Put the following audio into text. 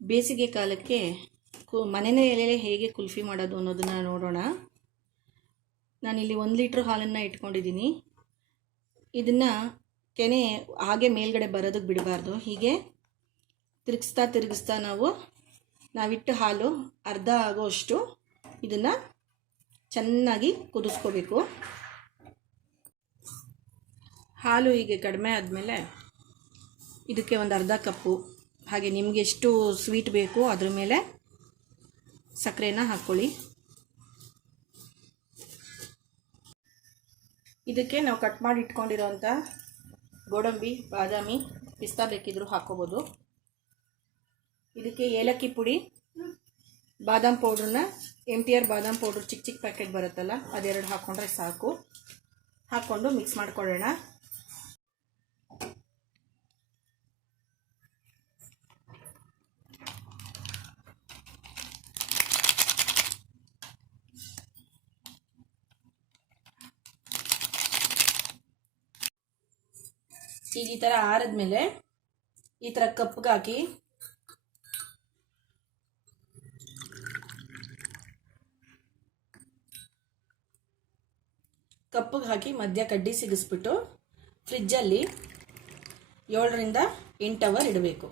ಬೇಸಿಗೆ ಕಾಲಕ್ಕೆ ಮನೆಯಲ್ಲೇ ಹೇಗೆ ಕುಲ್ಫಿ ಮಾಡೋದು ಅನ್ನೋದನ್ನು ನೋಡೋಣ. ನಾನಿಲ್ಲಿ 1 ಲೀಟ್ರ್ ಹಾಲನ್ನು ಇಟ್ಕೊಂಡಿದ್ದೀನಿ. ಇದನ್ನು ಕೆನೆ ಹಾಗೆ ಮೇಲ್ಗಡೆ ಬರೋದಕ್ಕೆ ಬಿಡಬಾರ್ದು. ಹೀಗೆ ತಿರುಗಿಸ್ತಾ ನಾವಿಟ್ಟು ಹಾಲು ಅರ್ಧ ಆಗೋಷ್ಟು ಇದನ್ನು ಚೆನ್ನಾಗಿ ಕುದಿಸ್ಕೋಬೇಕು. ಹಾಲು ಹೀಗೆ ಕಡಿಮೆ ಆದಮೇಲೆ ಇದಕ್ಕೆ ಒಂದು ಅರ್ಧ ಕಪ್ಪು, ಹಾಗೆ ನಿಮಗೆ ಎಷ್ಟು ಸ್ವೀಟ್ ಬೇಕು ಅದ್ರ ಮೇಲೆ ಸಕ್ಕರೆನ ಹಾಕ್ಕೊಳ್ಳಿ. ಇದಕ್ಕೆ ನಾವು ಕಟ್ ಮಾಡಿ ಇಟ್ಕೊಂಡಿರೋಂಥ ಗೋಡಂಬಿ, ಬಾದಾಮಿ, ಪಿಸ್ತಾ ಬೇಕಿದ್ರೂ ಹಾಕ್ಕೋಬೋದು. ಇದಕ್ಕೆ ಏಲಕ್ಕಿ ಪುಡಿ, ಬಾದಾಮ್ ಪೌಡ್ರನ್ನ MTR ಬಾದಾಮ್ ಪೌಡ್ರ್ ಚಿಕ್ಕ ಪ್ಯಾಕೆಟ್ ಬರುತ್ತಲ್ಲ ಅದೆರಡು ಹಾಕ್ಕೊಂಡ್ರೆ ಸಾಕು. ಹಾಕ್ಕೊಂಡು ಮಿಕ್ಸ್ ಮಾಡ್ಕೊಳ್ಳೋಣ. ಈಗ ಈ ಥರ ಆರಿದ್ಮೇಲೆ ಈ ಥರ ಕಪ್ಗೆ ಹಾಕಿ ಮಧ್ಯ ಕಡ್ಡಿ ಸಿಗಿಸ್ಬಿಟ್ಟು ಫ್ರಿಜ್ಜಲ್ಲಿ 7 ರಿಂದ 8 ಅವರ್ ಇಡಬೇಕು.